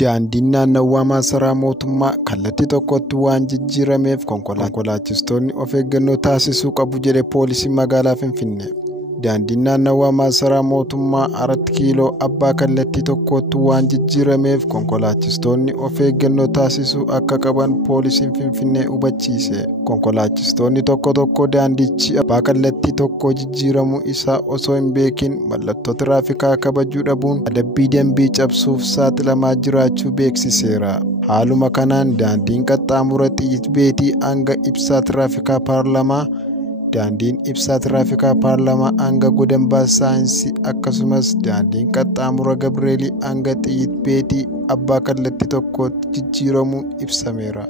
Daandiin naannawaa masaraa mootummaa kallattii tokkotti waan jijjiirameef konkolaachistoonni of eeggannoo taasisuu qabu jedhe poolisiin magaalaa Finfinnee. Daandiin naannawaa masaraa mootummaa 4 kiiloo abbaa kallattii tokkotti waan jijjiirameef konkolaachistoonni of eeggannoo taasisuu akka qaban poolisiin Finfinnee hubachiise. Konkolaachistoonni tokko daandichi abbaa kallattii tokko jijjiiramuu isaa osoo hin beekin mallattoo tiraafikaa kabajuu dhabuun adabbii dambii cabsuuf saaxilamaa jiraachuu beeksiseera. Haaluma kanaan daandiin qaxxaamura xiyyiit beetii hanga ibsaa tiraafikaa paarlamaa, daandiin ibsaa tiraafikaa paarlamaa hanga godambaa saayinsii akkasumas daandiin qaxxaamura Gabreelii hanga xiyyiit beetii abbaa kallattii tokkotti jijjiiramuun ibsameera.